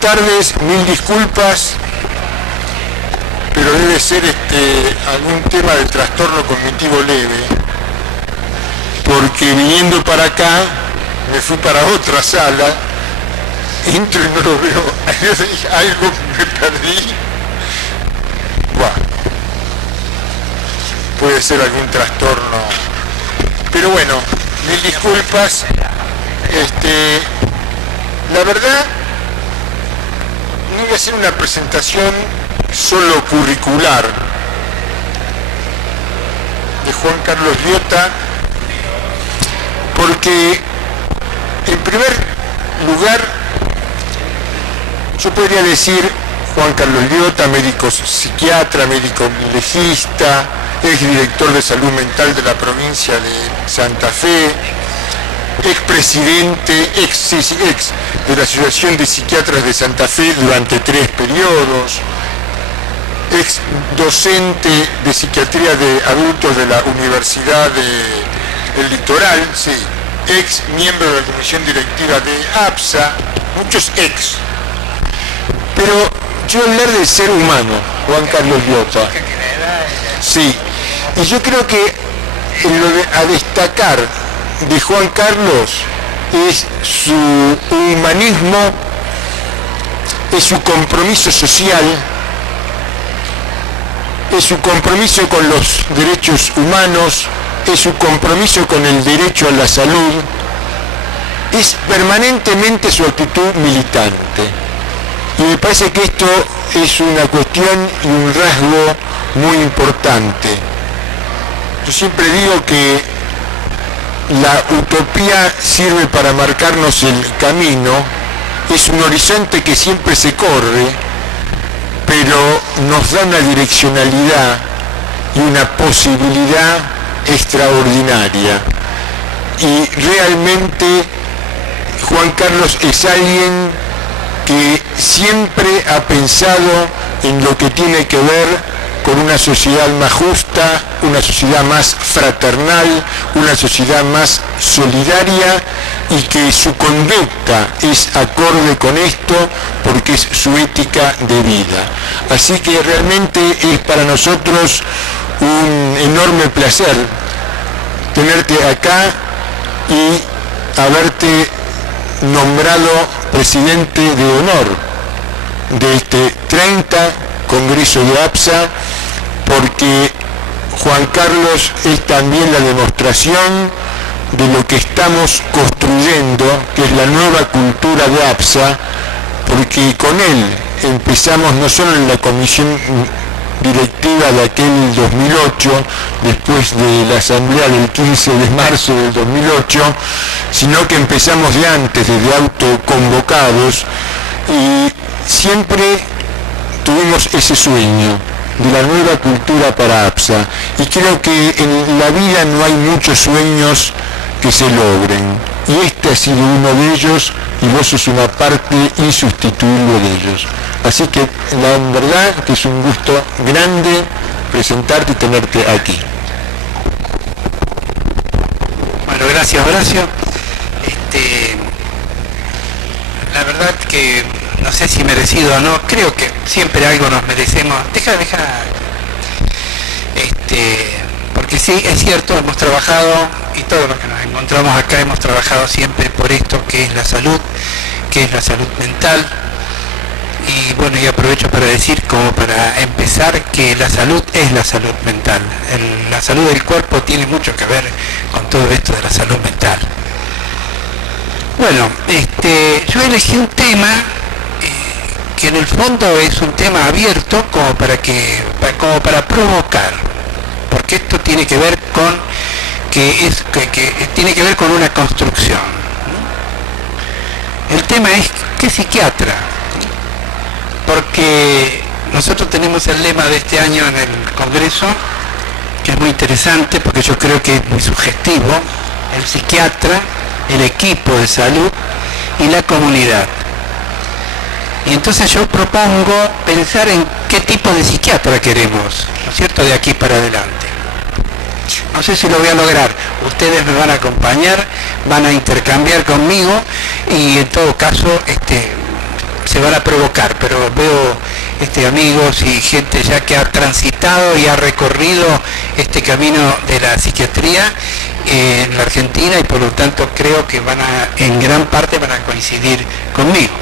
tardes, mil disculpas, pero debe ser algún tema de trastorno cognitivo leve, porque viniendo para acá, me fui para otra sala, entro y no lo veo, algo me perdí. Buah. Puede ser algún trastorno, pero bueno, mil disculpas. La verdad, no voy a hacer una presentación solo curricular de Juan Carlos Liotta, porque en primer lugar yo podría decir Juan Carlos Liotta, médico psiquiatra, médico legista, exdirector de salud mental de la provincia de Santa Fe, expresidente, ex de la Asociación de Psiquiatras de Santa Fe durante 3 periodos, ex docente de psiquiatría de adultos de la Universidad del Litoral, sí, ex miembro de la comisión directiva de APSA, muchos ex. Pero yo hablar del ser humano, Juan Carlos Liotta, sí, y yo creo que a destacar de Juan Carlos es su humanismo, es su compromiso social, es su compromiso con los derechos humanos, es su compromiso con el derecho a la salud, es permanentemente su actitud militante. Y me parece que esto es una cuestión y un rasgo muy importante. Yo siempre digo que la utopía sirve para marcarnos el camino, es un horizonte que siempre se corre, pero nos da una direccionalidad y una posibilidad extraordinaria. Y realmente Juan Carlos es alguien que siempre ha pensado en lo que tiene que ver con una sociedad más justa, una sociedad más fraternal, una sociedad más solidaria, y que su conducta es acorde con esto porque es su ética de vida. Así que realmente es para nosotros un enorme placer tenerte acá y haberte nombrado presidente de honor de este 30 Congreso de APSA, porque Juan Carlos es también la demostración de lo que estamos construyendo, que es la nueva cultura de APSA, porque con él empezamos no solo en la comisión directiva de aquel 2008, después de la asamblea del 15 de marzo del 2008, sino que empezamos de antes, desde autoconvocados, y siempre tuvimos ese sueño de la nueva cultura para APSA, y creo que en la vida no hay muchos sueños que se logren, y este ha sido uno de ellos, y vos sos una parte insustituible de ellos. Así que la verdad que es un gusto grande presentarte y tenerte aquí. Bueno, gracias Horacio. La verdad que no sé si merecido o no, creo que siempre algo nos merecemos. Deja. Porque sí, es cierto, hemos trabajado, y todos los que nos encontramos acá hemos trabajado siempre por esto que es la salud mental. Y bueno, y aprovecho para decir, como para empezar, que la salud es la salud mental. La salud del cuerpo tiene mucho que ver con todo esto de la salud mental. Bueno, yo elegí un tema que en el fondo es un tema abierto como para provocar, porque esto tiene que ver con tiene que ver con una construcción. El tema es ¿qué psiquiatra? Porque nosotros tenemos el lema de este año en el Congreso, que es muy interesante porque yo creo que es muy sugestivo: el psiquiatra, el equipo de salud y la comunidad. Y entonces yo propongo pensar en qué tipo de psiquiatra queremos, ¿no es cierto?, de aquí para adelante. No sé si lo voy a lograr, ustedes me van a acompañar, van a intercambiar conmigo, y en todo caso van a provocar, pero veo amigos y gente ya que ha transitado y ha recorrido este camino de la psiquiatría en la Argentina, y por lo tanto creo que en gran parte van a coincidir conmigo.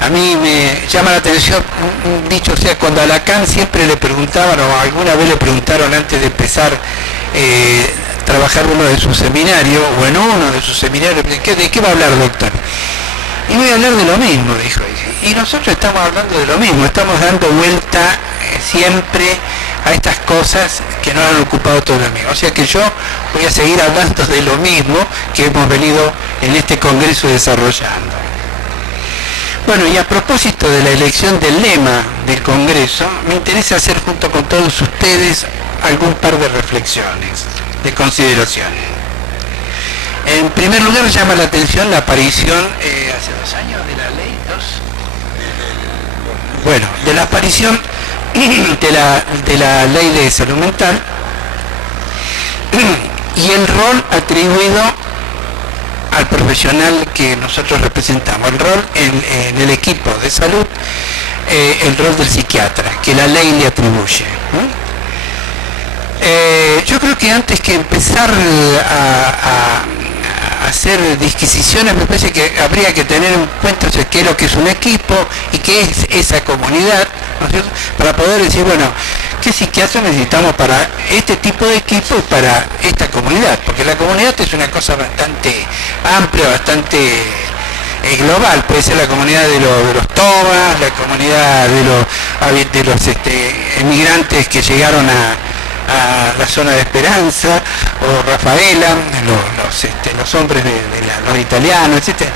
A mí me llama la atención un dicho, o sea, cuando a Lacan siempre le preguntaban, o alguna vez le preguntaron antes de empezar trabajar uno de sus seminarios, o en uno de sus seminarios, ¿de qué va a hablar, doctor? Y voy a hablar de lo mismo, dijo. Y nosotros estamos hablando de lo mismo, estamos dando vuelta siempre a estas cosas que nos han ocupado todo el año. O sea que yo voy a seguir hablando de lo mismo que hemos venido en este congreso desarrollando. Bueno, y a propósito de la elección del lema del congreso, me interesa hacer junto con todos ustedes algún par de reflexiones, de consideraciones. En primer lugar, llama la atención la aparición, hace 2 años, de la ley 2. Bueno, de la aparición de la ley de salud mental y el rol atribuido al profesional que nosotros representamos, el rol en el equipo de salud, el rol del psiquiatra, que la ley le atribuye. Yo creo que antes que empezar a hacer disquisiciones, me parece que habría que tener en cuenta, o sea, qué es lo que es un equipo y qué es esa comunidad, ¿no es cierto?, para poder decir, bueno, ¿qué psiquiatra necesitamos para este tipo de equipo y para esta comunidad? Porque la comunidad es una cosa bastante amplia, bastante global. Puede ser la comunidad de los tomas, la comunidad de los emigrantes que llegaron a la zona de Esperanza, o Rafaela, los hombres los italianos, etc.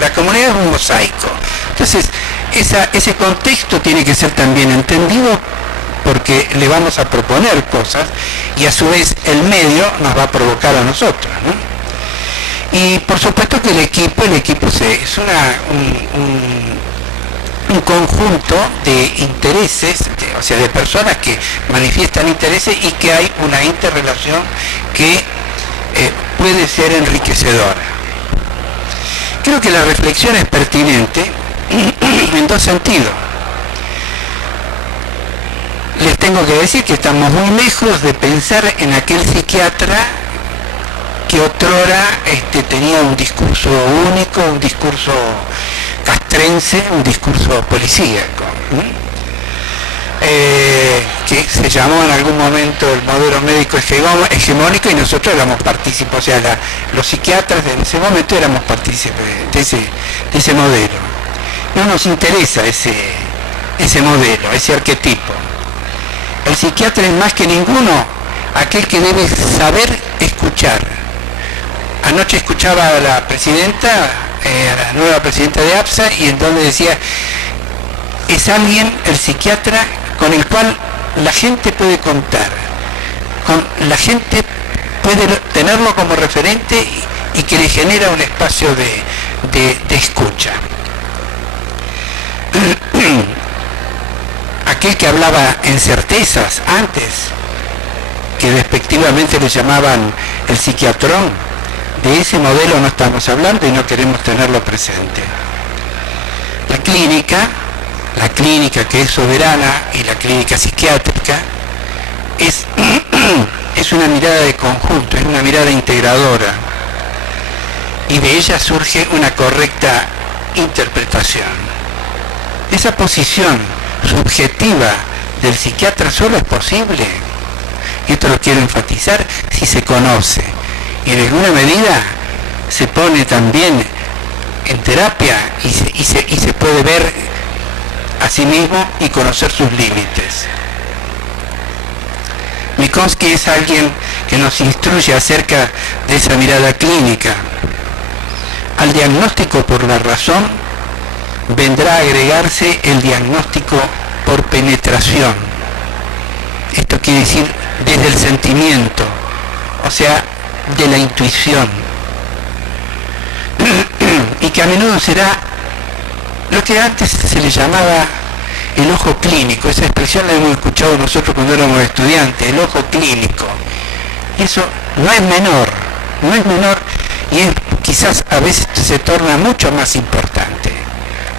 La comunidad es un mosaico. Entonces, ese contexto tiene que ser también entendido, porque le vamos a proponer cosas y a su vez el medio nos va a provocar a nosotros, ¿no? Y por supuesto que el equipo es un conjunto de intereses, o sea, de personas que manifiestan intereses y que hay una interrelación que puede ser enriquecedora. Creo que la reflexión es pertinente en 2 sentidos. Les tengo que decir que estamos muy lejos de pensar en aquel psiquiatra que otrora tenía un discurso único, un discurso castrense, un discurso policíaco, que se llamó en algún momento el modelo médico hegemónico, y nosotros éramos partícipes, o sea, los psiquiatras en ese momento éramos partícipes de ese modelo. No nos interesa ese modelo, ese arquetipo. El psiquiatra es más que ninguno aquel que debe saber escuchar. Anoche escuchaba a la presidenta, a la nueva presidenta de APSA, y en donde decía, es alguien, el psiquiatra, con el cual la gente puede contar, la gente puede tenerlo como referente y que le genera un espacio de escucha. Aquel que hablaba en certezas antes, que despectivamente le llamaban el psiquiatrón, de ese modelo no estamos hablando y no queremos tenerlo presente. La clínica que es soberana, y la clínica psiquiátrica es una mirada de conjunto, es una mirada integradora, y de ella surge una correcta interpretación. Esa posición subjetiva del psiquiatra solo es posible, y esto lo quiero enfatizar, si se conoce, y en alguna medida se pone también en terapia y se puede ver a sí mismo y conocer sus límites. Minkowski es alguien que nos instruye acerca de esa mirada clínica. Al diagnóstico por la razón vendrá a agregarse el diagnóstico por penetración. Esto quiere decir desde el sentimiento, o sea, de la intuición, y que a menudo será lo que antes se le llamaba el ojo clínico. Esa expresión la hemos escuchado nosotros cuando éramos estudiantes, el ojo clínico. Y eso no es menor, y es quizás a veces se torna mucho más importante.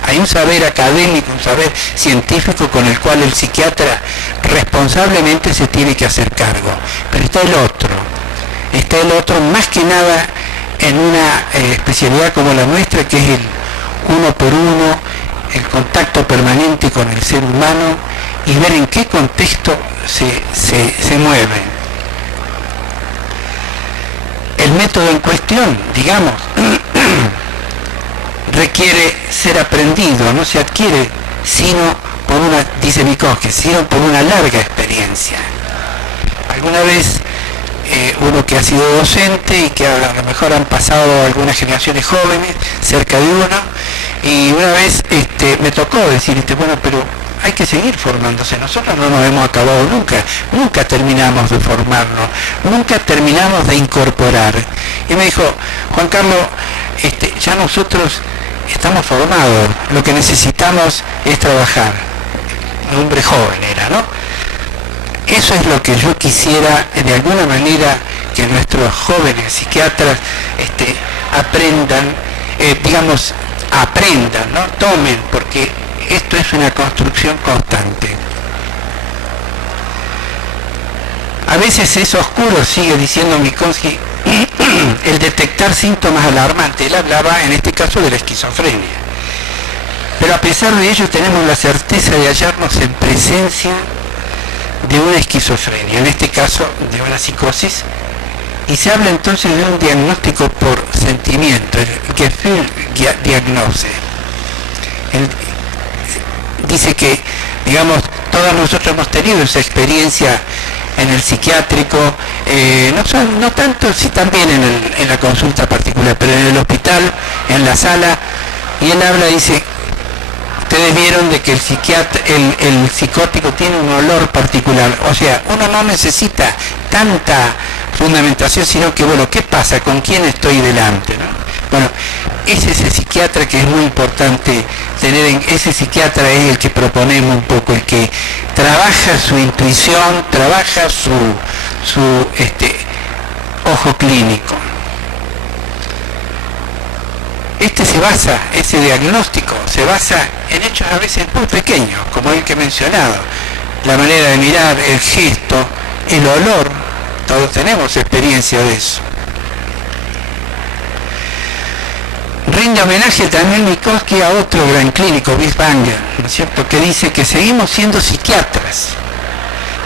Hay un saber académico, un saber científico con el cual el psiquiatra responsablemente se tiene que hacer cargo. Pero está el otro más que nada en una especialidad como la nuestra, que es el uno por uno, el contacto permanente con el ser humano y ver en qué contexto se mueve. El método en cuestión, digamos, requiere ser aprendido, no se adquiere sino por una, dice Vygotsky, sino por una larga experiencia. Alguna vez uno que ha sido docente y que a lo mejor han pasado algunas generaciones jóvenes cerca de uno, y una vez me tocó decir, bueno, pero hay que seguir formándose, nosotros no nos hemos acabado nunca terminamos de formarnos, nunca terminamos de incorporar. Y me dijo, Juan Carlos, ya nosotros estamos formados, lo que necesitamos es trabajar. Un hombre joven era, ¿no? Eso es lo que yo quisiera, de alguna manera, que nuestros jóvenes psiquiatras aprendan, aprendan, ¿no? Tomen, porque esto es una construcción constante. A veces es oscuro, sigue diciendo Vygotsky, el detectar síntomas alarmantes. Él hablaba en este caso de la esquizofrenia. Pero a pesar de ello tenemos la certeza de hallarnos en presencia de una esquizofrenia, en este caso de una psicosis, y se habla entonces de un diagnóstico por sentimiento, el Gefühldiagnose. Dice que, digamos, todos nosotros hemos tenido esa experiencia en el psiquiátrico, no tanto, sí también en la consulta particular, pero en el hospital, en la sala, y él habla, dice, ustedes vieron de que el psicótico tiene un olor particular, o sea, uno no necesita tanta fundamentación, sino que, bueno, ¿qué pasa? ¿Con quién estoy delante? ¿No? Bueno, ese es el psiquiatra que es muy importante tener, ese psiquiatra es el que proponemos un poco, el que trabaja su intuición, trabaja su ojo clínico. Ese diagnóstico se basa en hechos a veces muy pequeños, como el que he mencionado, la manera de mirar, el gesto, el olor, todos tenemos experiencia de eso. Rinde homenaje también Vygotsky a otro gran clínico, Binswanger, ¿no es cierto?, que dice que seguimos siendo psiquiatras,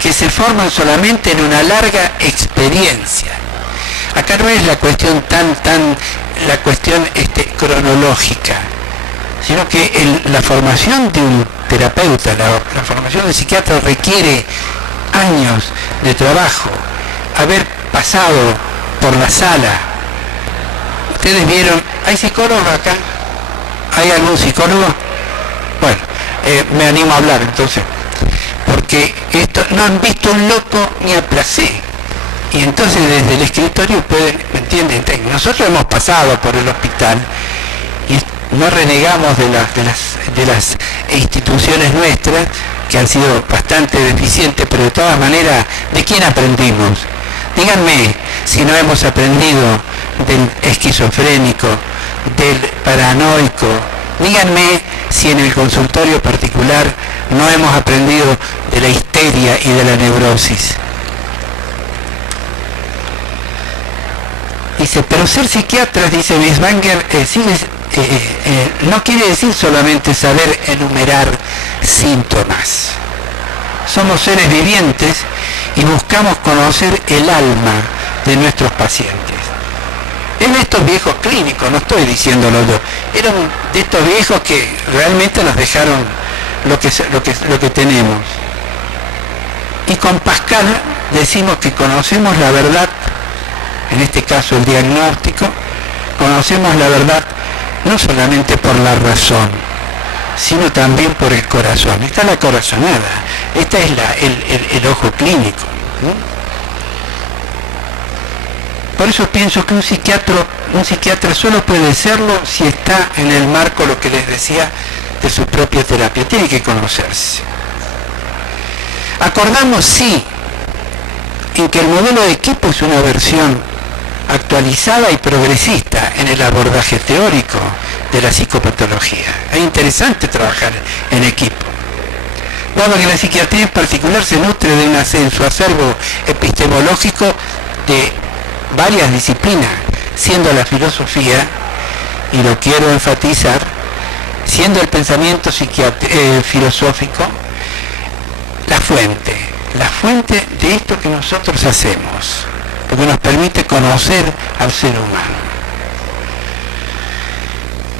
que se forman solamente en una larga experiencia. Acá no es la cuestión la cuestión cronológica, sino que la formación de un terapeuta, la formación de psiquiatra requiere años de trabajo, haber pasado por la sala. Ustedes vieron, ¿hay psicólogos acá? ¿Hay algún psicólogo? Bueno, me animo a hablar entonces, porque esto no han visto un loco ni a placer. Y entonces desde el escritorio pueden, ¿me entienden? Nosotros hemos pasado por el hospital y no renegamos de las instituciones nuestras, que han sido bastante deficientes, pero de todas maneras, ¿de quién aprendimos? Díganme si no hemos aprendido del esquizofrénico, del paranoico. Díganme si en el consultorio particular no hemos aprendido de la histeria y de la neurosis. Dice, pero ser psiquiatras, dice Binswanger, no quiere decir solamente saber enumerar síntomas. Somos seres vivientes y buscamos conocer el alma de nuestros pacientes. Es de estos viejos clínicos, no estoy diciéndolo yo, eran de estos viejos que realmente nos dejaron lo que tenemos. Y con Pascal decimos que conocemos la verdad, en este caso el diagnóstico, conocemos la verdad no solamente por la razón, sino también por el corazón. Esta es la corazonada, esta es el ojo clínico, ¿no? Por eso pienso que un psiquiatra solo puede serlo si está en el marco, lo que les decía, de su propia terapia. Tiene que conocerse. Acordamos, sí, en que el modelo de equipo es una versión actualizada y progresista en el abordaje teórico de la psicopatología. Es interesante trabajar en equipo. Dado que la psiquiatría en particular se nutre de su acervo epistemológico de varias disciplinas, siendo la filosofía, y lo quiero enfatizar, siendo el pensamiento filosófico la fuente de esto que nosotros hacemos, porque nos permite conocer al ser humano.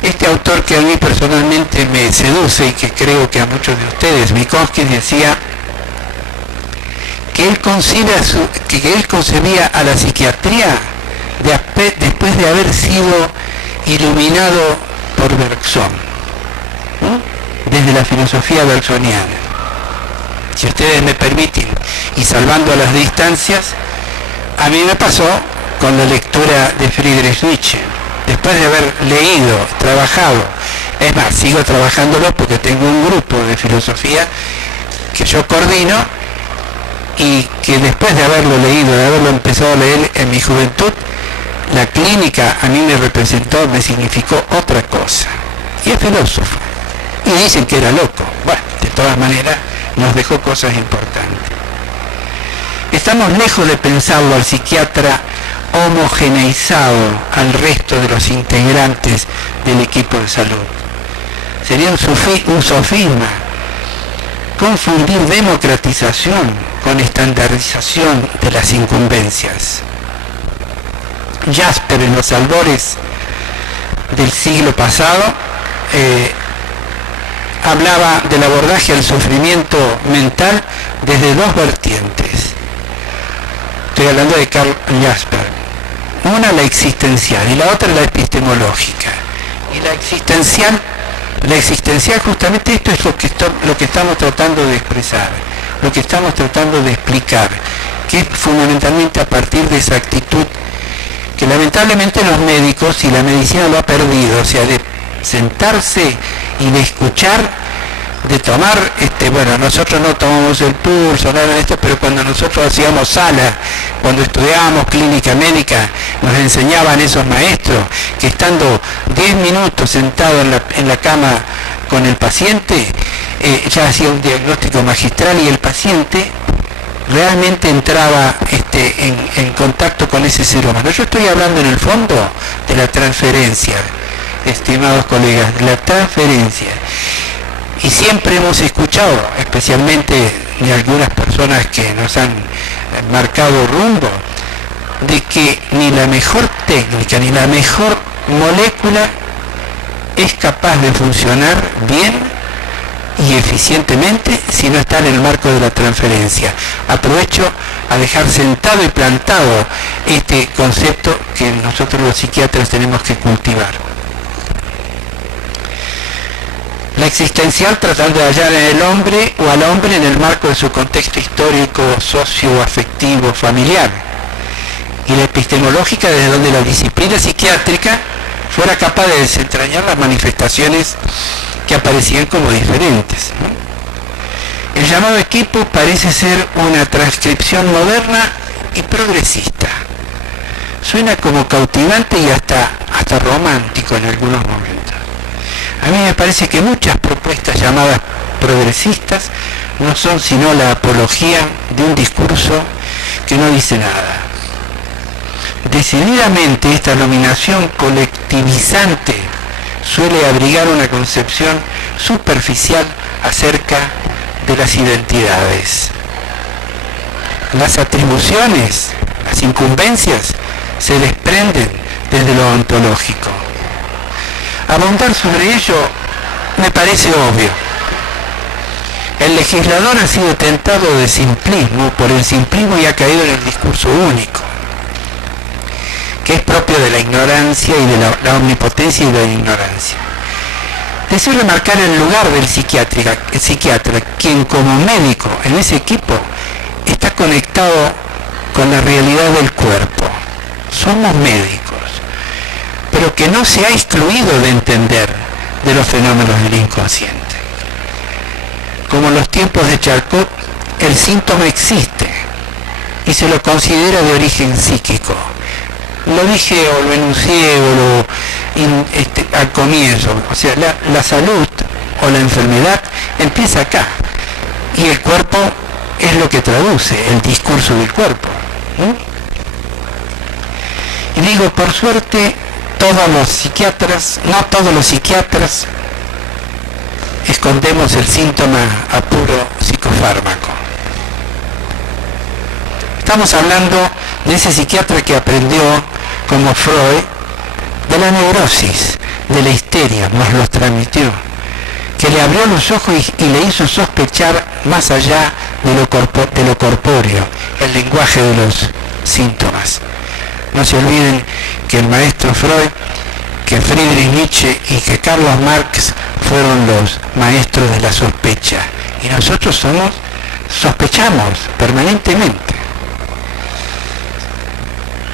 Este autor que a mí personalmente me seduce y que creo que a muchos de ustedes, Vygotsky, decía que él concebía a la psiquiatría después de haber sido iluminado por Bergson, ¿no? Desde la filosofía bergsoniana. Si ustedes me permiten, y salvando las distancias, a mí me pasó con la lectura de Friedrich Nietzsche. Después de haber leído, trabajado, es más, sigo trabajándolo porque tengo un grupo de filosofía que yo coordino y que después de haberlo leído, de haberlo empezado a leer en mi juventud, la clínica a mí me representó, me significó otra cosa. Y es filósofo. Y dicen que era loco. Bueno, de todas maneras, nos dejó cosas importantes. Estamos lejos de pensarlo al psiquiatra homogeneizado al resto de los integrantes del equipo de salud. Sería un sofisma confundir democratización con estandarización de las incumbencias. Jasper, en los albores del siglo pasado, hablaba del abordaje al sufrimiento mental desde dos vertientes. Estoy hablando de Karl Jasper. Una, la existencial, y la otra, la epistemológica. Y la existencial justamente esto es lo que estamos tratando de expresar, lo que estamos tratando de explicar, que es fundamentalmente a partir de esa actitud que lamentablemente los médicos y la medicina lo ha perdido, o sea, de sentarse y de escuchar, de tomar, bueno, nosotros no tomamos el pulso, nada de esto, pero cuando nosotros hacíamos sala, cuando estudiábamos clínica médica, nos enseñaban esos maestros que estando 10 minutos sentado en la cama con el paciente, ya hacía un diagnóstico magistral y el paciente realmente entraba en contacto con ese ser humano. Yo estoy hablando en el fondo de la transferencia, estimados colegas, de la transferencia. Y siempre hemos escuchado, especialmente de algunas personas que nos han marcado rumbo, de que ni la mejor técnica ni la mejor molécula es capaz de funcionar bien y eficientemente si no está en el marco de la transferencia. Aprovecho a dejar sentado y plantado este concepto que nosotros los psiquiatras tenemos que cultivar. La existencial tratando de hallar en el hombre o al hombre en el marco de su contexto histórico, socio-afectivo, familiar. Y la epistemológica desde donde la disciplina psiquiátrica fuera capaz de desentrañar las manifestaciones que aparecían como diferentes. El llamado equipo parece ser una transcripción moderna y progresista. Suena como cautivante y hasta romántico en algunos momentos. A mí me parece que muchas propuestas llamadas progresistas no son sino la apología de un discurso que no dice nada. Decididamente esta nominación colectivizante suele abrigar una concepción superficial acerca de las identidades. Las atribuciones, las incumbencias se desprenden desde lo ontológico. Abundar sobre ello me parece obvio. El legislador ha sido tentado de simplismo por el simplismo y ha caído en el discurso único, que es propio de la ignorancia y de la omnipotencia y de la ignorancia. Deseo remarcar el lugar del psiquiatra, quien como médico en ese equipo está conectado con la realidad del cuerpo. Somos médicos, pero que no se ha excluido de entender de los fenómenos del inconsciente. Como en los tiempos de Charcot, el síntoma existe y se lo considera de origen psíquico, Lo dije o lo enuncié al comienzo, o sea, la salud o la enfermedad empieza acá y el cuerpo es lo que traduce el discurso del cuerpo. Y digo, por suerte, no todos los psiquiatras escondemos el síntoma a puro psicofármaco. Estamos hablando de ese psiquiatra que aprendió, como Freud, de la neurosis, de la histeria, nos los transmitió, que le abrió los ojos y le hizo sospechar más allá de lo corpóreo, el lenguaje de los síntomas. No se olviden que el maestro Freud, que Friedrich Nietzsche y que Carlos Marx fueron los maestros de la sospecha. Y nosotros sospechamos permanentemente.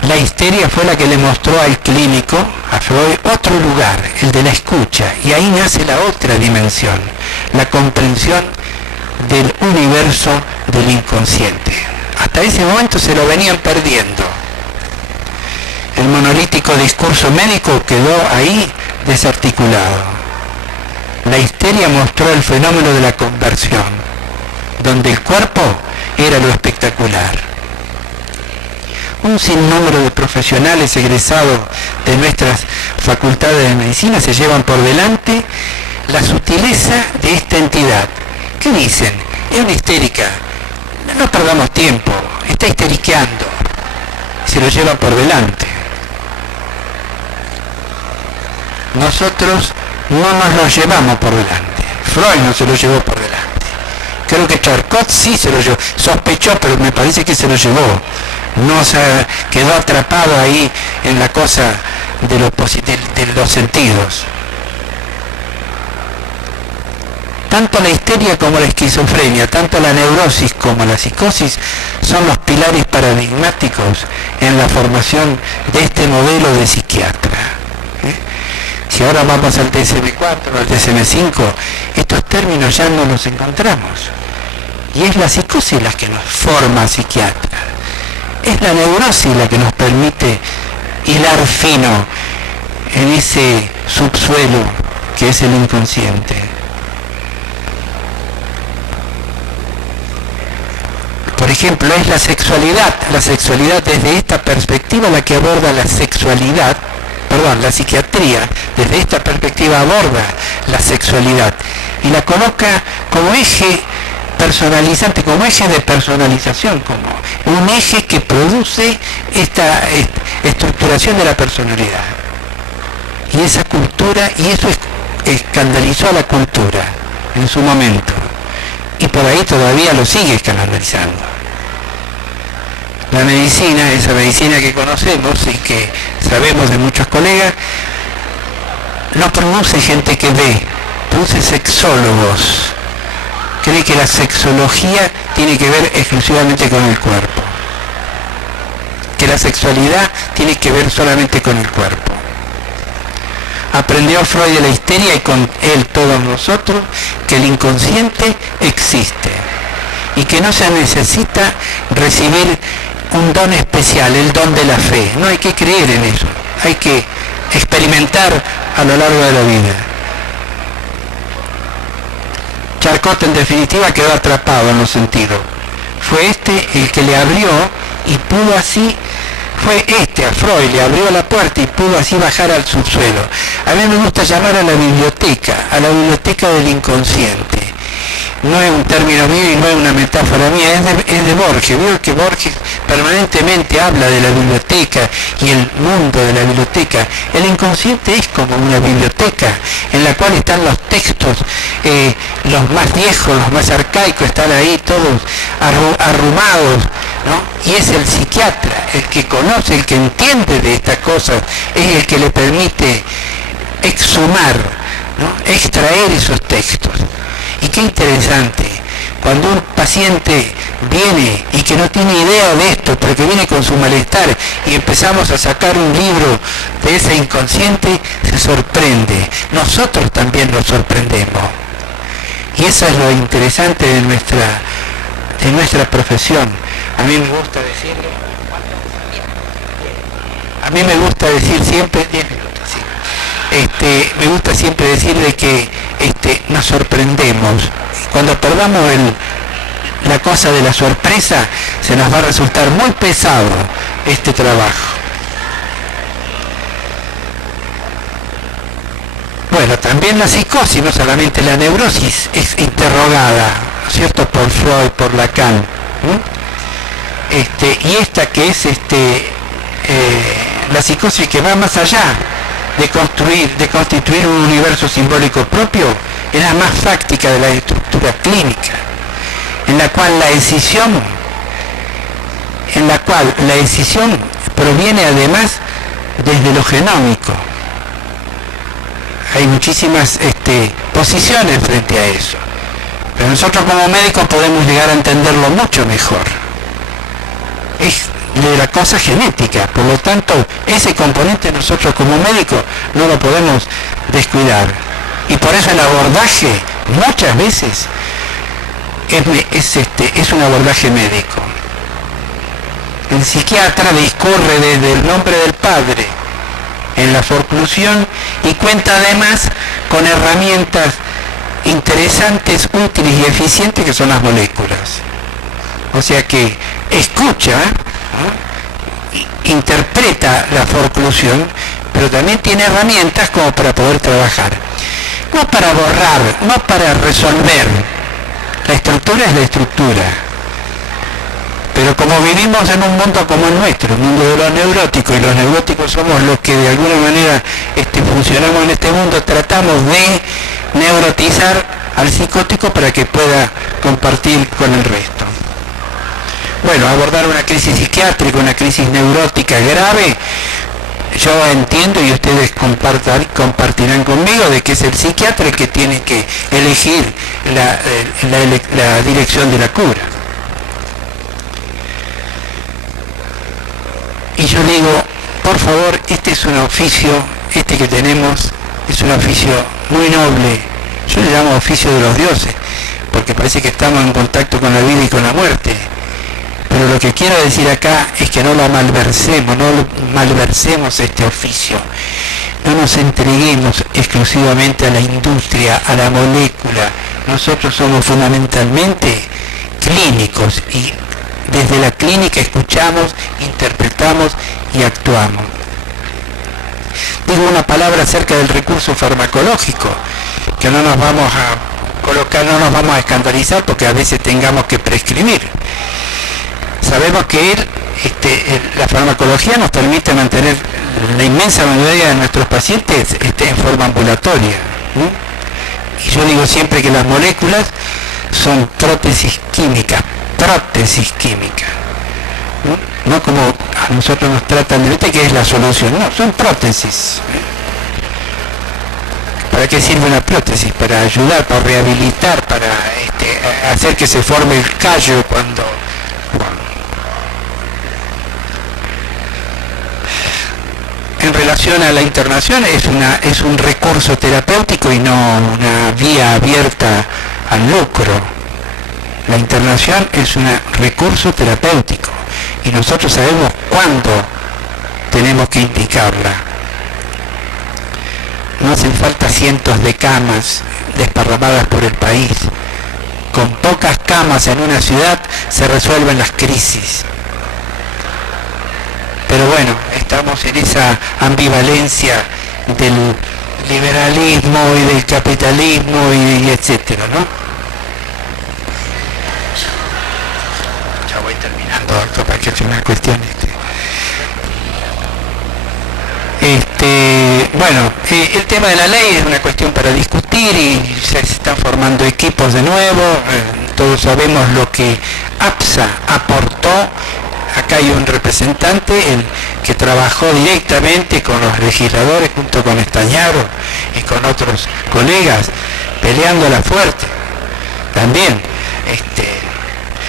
La histeria fue la que le mostró al clínico, a Freud, otro lugar, el de la escucha. Y ahí nace la otra dimensión, la comprensión del universo del inconsciente. Hasta ese momento se lo venían perdiendo. El monolítico discurso médico quedó ahí desarticulado. La histeria mostró el fenómeno de la conversión, donde el cuerpo era lo espectacular. Un sinnúmero de profesionales egresados de nuestras facultades de medicina se llevan por delante la sutileza de esta entidad. ¿Qué dicen? Es una histérica. No perdamos tiempo. Está histeriqueando. Se lo llevan por delante. Nosotros no nos lo llevamos por delante. Freud no se lo llevó por delante. Creo que Charcot sí se lo llevó. Sospechó, pero me parece que se lo llevó. No se quedó atrapado ahí en la cosa de los sentidos. Tanto la histeria como la esquizofrenia, tanto la neurosis como la psicosis son los pilares paradigmáticos en la formación de este modelo de psiquiatra. Si ahora vamos al DSM-4, al DSM-5, estos términos ya no los encontramos. Y es la psicosis la que nos forma psiquiatra. Es la neurosis la que nos permite hilar fino en ese subsuelo que es el inconsciente. Por ejemplo, es la sexualidad desde esta perspectiva la que aborda la psiquiatría desde esta perspectiva aborda la sexualidad y la coloca como eje personalizante, como eje de personalización, como un eje que produce esta estructuración de la personalidad. Y esa cultura, y eso escandalizó a la cultura en su momento, y por ahí todavía lo sigue escandalizando. La medicina, esa medicina que conocemos y que sabemos de muchos colegas, no produce gente que ve, produce sexólogos. Cree que la sexología tiene que ver exclusivamente con el cuerpo, que la sexualidad tiene que ver solamente con el cuerpo. Aprendió Freud de la histeria y con él todos nosotros que el inconsciente existe y que no se necesita recibir un don especial, el don de la fe. No hay que creer en eso, hay que experimentar a lo largo de la vida. Charcot en definitiva quedó atrapado en los sentidos. Fue el que le abrió y pudo así, a Freud le abrió la puerta y pudo así bajar al subsuelo. A mí me gusta llamar a la biblioteca del inconsciente. No es un término mío y no es una metáfora mía, es de Borges. Veo que Borges permanentemente habla de la biblioteca y el mundo de la biblioteca. El inconsciente es como una biblioteca en la cual están los textos, los más viejos, los más arcaicos, están ahí todos arrumados, ¿no? Y es el psiquiatra, el que conoce, el que entiende de estas cosas, es el que le permite exhumar, ¿no? Extraer esos textos. Y qué interesante, cuando un paciente viene y que no tiene idea de esto, pero que viene con su malestar y empezamos a sacar un libro de ese inconsciente, se sorprende. Nosotros también nos sorprendemos. Y eso es lo interesante de nuestra profesión. A mí me gusta decirlo. a mí me gusta decir siempre, 10 minutos, sí. Me gusta siempre decir de que nos sorprendemos. Cuando perdamos la cosa de la sorpresa, se nos va a resultar muy pesado este trabajo. Bueno, también la psicosis, no solamente la neurosis, es interrogada, ¿no es cierto?, por Freud, por Lacan. Y esta que es la psicosis que va más allá de constituir un universo simbólico propio, es la más fáctica de la estructura clínica, en la cual la decisión proviene además desde lo genómico. Hay muchísimas posiciones frente a eso, pero nosotros como médicos podemos llegar a entenderlo mucho mejor. Es de la cosa genética, por lo tanto ese componente nosotros como médicos no lo podemos descuidar, y por eso el abordaje muchas veces es un abordaje médico. El psiquiatra discurre desde el nombre del Padre en la forclusión y cuenta además con herramientas interesantes, útiles y eficientes, que son las moléculas. O sea que escucha, ¿no?, interpreta la forclusión, pero también tiene herramientas como para poder trabajar. No para borrar, no para resolver. La estructura es la estructura. Pero como vivimos en un mundo como el nuestro, el mundo de los neuróticos, y los neuróticos somos los que de alguna manera funcionamos en este mundo, tratamos de neurotizar al psicótico para que pueda compartir con el resto. Bueno, abordar una crisis psiquiátrica, una crisis neurótica grave, yo entiendo, y ustedes compartirán conmigo, de que es el psiquiatra el que tiene que elegir la dirección de la cura. Y yo digo, por favor, este es un oficio, que tenemos, es un oficio muy noble. Yo le llamo oficio de los dioses, porque parece que estamos en contacto con la vida y con la muerte. Pero lo que quiero decir acá es que no malversemos este oficio. No nos entreguemos exclusivamente a la industria, a la molécula. Nosotros somos fundamentalmente clínicos, y desde la clínica escuchamos, interpretamos y actuamos. Digo una palabra acerca del recurso farmacológico, que no nos vamos a colocar, no nos vamos a escandalizar porque a veces tengamos que prescribir. Sabemos que la farmacología nos permite mantener la inmensa mayoría de nuestros pacientes en forma ambulatoria. Y yo digo siempre que las moléculas son prótesis químicas. No como a nosotros nos tratan de que es la solución, no, son prótesis. ¿Para qué sirve una prótesis? Para ayudar, para rehabilitar, para hacer que se forme el callo cuando... En relación a la internación, es un recurso terapéutico y no una vía abierta al lucro. La internación es un recurso terapéutico y nosotros sabemos cuándo tenemos que indicarla. No hacen falta cientos de camas desparramadas por el país. Con pocas camas en una ciudad se resuelven las crisis. Pero bueno, estamos en esa ambivalencia del liberalismo y del capitalismo y etcétera, ¿no? Ya voy terminando, doctor, para que sea una cuestión. Bueno, el tema de la ley es una cuestión para discutir y se están formando equipos de nuevo. Todos sabemos lo que APSA aportó. Acá hay un representante que trabajó directamente con los legisladores junto con Estañaro y con otros colegas, peleándola fuerte también.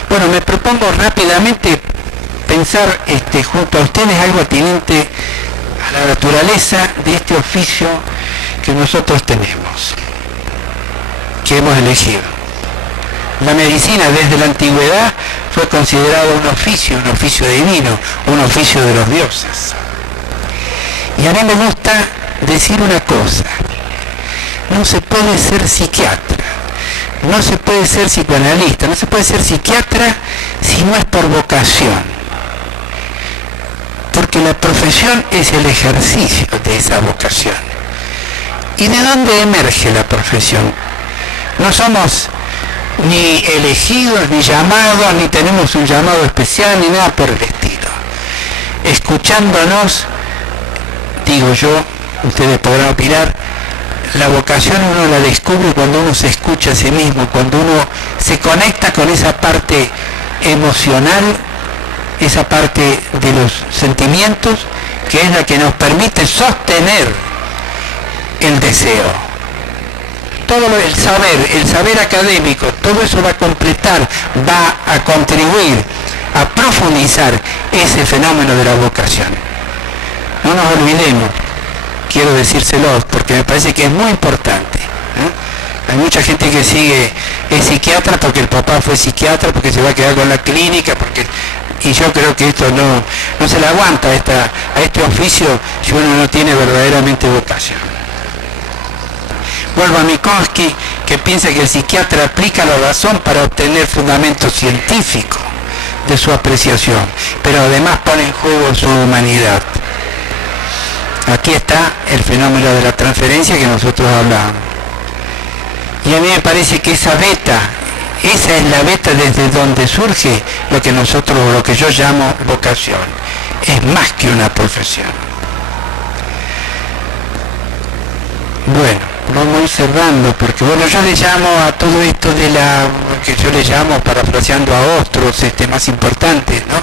Bueno, me propongo rápidamente pensar junto a ustedes algo atinente a la naturaleza de este oficio que nosotros tenemos, que hemos elegido. La medicina desde la antigüedad fue considerado un oficio divino, un oficio de los dioses. Y a mí me gusta decir una cosa: no se puede ser psiquiatra, no se puede ser psicoanalista, no se puede ser psiquiatra si no es por vocación. Porque la profesión es el ejercicio de esa vocación. ¿Y de dónde emerge la profesión? No somos ni elegidos, ni llamados, ni tenemos un llamado especial, ni nada por el estilo. Escuchándonos, digo yo, ustedes podrán opinar, la vocación uno la descubre cuando uno se escucha a sí mismo, cuando uno se conecta con esa parte emocional, esa parte de los sentimientos, que es la que nos permite sostener el deseo. Todo el saber académico, todo eso va a completar, va a contribuir a profundizar ese fenómeno de la vocación. No nos olvidemos, quiero decírselos porque me parece que es muy importante, ¿eh? Hay mucha gente que es psiquiatra porque el papá fue psiquiatra, porque se va a quedar con la clínica, y yo creo que esto no se le aguanta a este oficio si uno no tiene verdaderamente vocación. Vuelvo a Minkowski, que piensa que el psiquiatra aplica la razón para obtener fundamento científico de su apreciación, pero además pone en juego su humanidad. Aquí está el fenómeno de la transferencia que nosotros hablamos. Y a mí me parece que esa es la beta desde donde surge lo que yo llamo vocación. Es más que una profesión. Bueno, vamos a ir cerrando, porque yo le llamo a todo esto que yo le llamo, parafraseando a otros, más importantes, ¿no?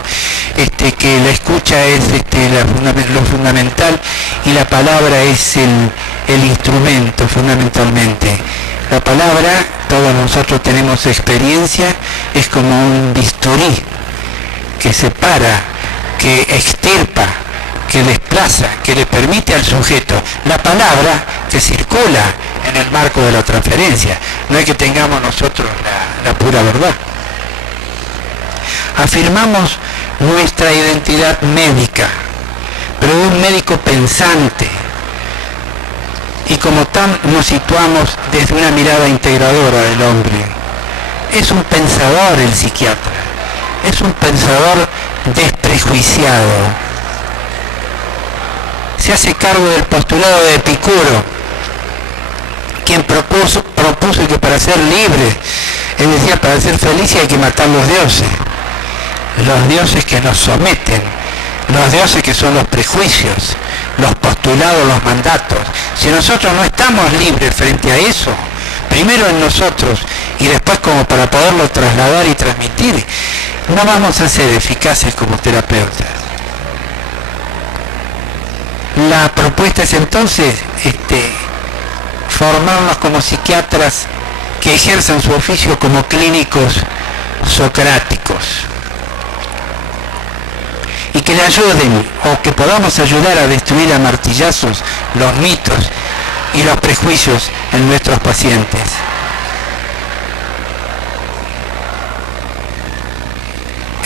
Que la escucha es lo fundamental, y la palabra es el instrumento fundamentalmente. La palabra, todos nosotros tenemos experiencia, es como un bisturí que separa, que extirpa, que desplaza, que le permite al sujeto la palabra que circula en el marco de la transferencia. No es que tengamos nosotros la pura verdad. Afirmamos nuestra identidad médica, pero de un médico pensante, y como tal nos situamos desde una mirada integradora del hombre. Es un pensador el psiquiatra, es un pensador desprejuiciado. Se hace cargo del postulado de Epicuro, quien propuso que para ser libres, él decía, para ser felices hay que matar los dioses que nos someten, los dioses que son los prejuicios, los postulados, los mandatos. Si nosotros no estamos libres frente a eso, primero en nosotros y después como para poderlo trasladar y transmitir, no vamos a ser eficaces como terapeutas. La propuesta es entonces formarnos como psiquiatras que ejerzan su oficio como clínicos socráticos, y que le ayuden, o que podamos ayudar a destruir a martillazos los mitos y los prejuicios en nuestros pacientes.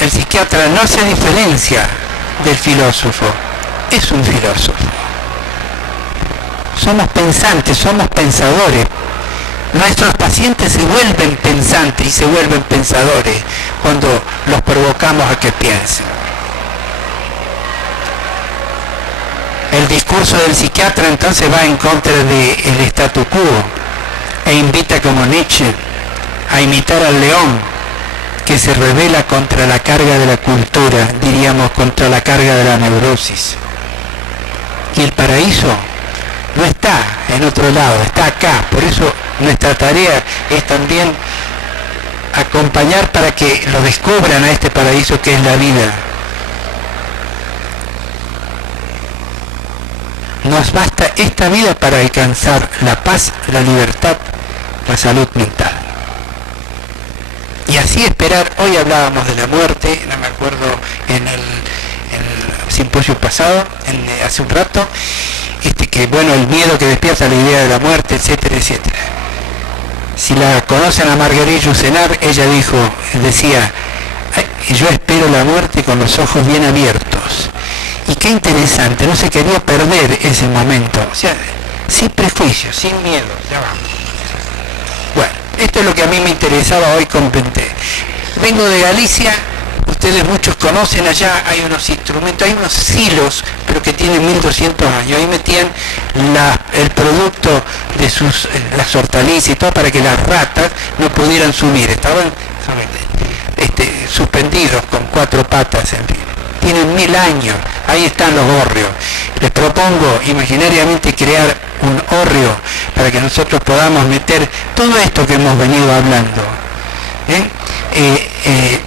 El psiquiatra no se diferencia del filósofo, es un filósofo. Somos pensantes, somos pensadores. Nuestros pacientes se vuelven pensantes y se vuelven pensadores cuando los provocamos a que piensen. El discurso del psiquiatra entonces va en contra del statu quo e invita, como Nietzsche, a imitar al león que se rebela contra la carga de la cultura, diríamos contra la carga de la neurosis. Y el paraíso no está en otro lado, está acá. Por eso nuestra tarea es también acompañar para que lo descubran a este paraíso que es la vida. Nos basta esta vida para alcanzar la paz, la libertad, la salud mental. Y así esperar. Hoy hablábamos de la muerte, no me acuerdo, en el simposio pasado, hace un rato, que bueno, el miedo que despierta la idea de la muerte, etcétera, etcétera. Si la conocen a Marguerite Yourcenar, ella decía, yo espero la muerte con los ojos bien abiertos. Y qué interesante, no se quería perder ese momento. O sea, sin prejuicios, sin miedo. Ya vamos. Bueno, esto es lo que a mí me interesaba hoy comentar. Vengo de Galicia, ustedes muchos conocen, allá hay unos instrumentos, hay unos silos, pero que tienen 1200 años. Ahí metían el producto de las hortalizas y todo para que las ratas no pudieran subir. Estaban suspendidos con 4 patas, en fin. Tienen 1000 años, ahí están los hórreos. Les propongo imaginariamente crear un hórreo para que nosotros podamos meter todo esto que hemos venido hablando.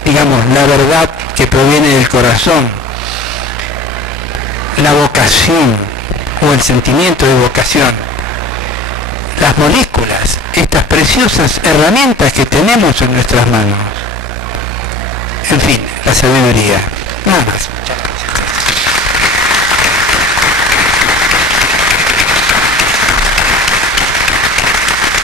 Digamos, la verdad que proviene del corazón, la vocación o el sentimiento de vocación, las moléculas, estas preciosas herramientas que tenemos en nuestras manos. En fin, la sabiduría. Nada más.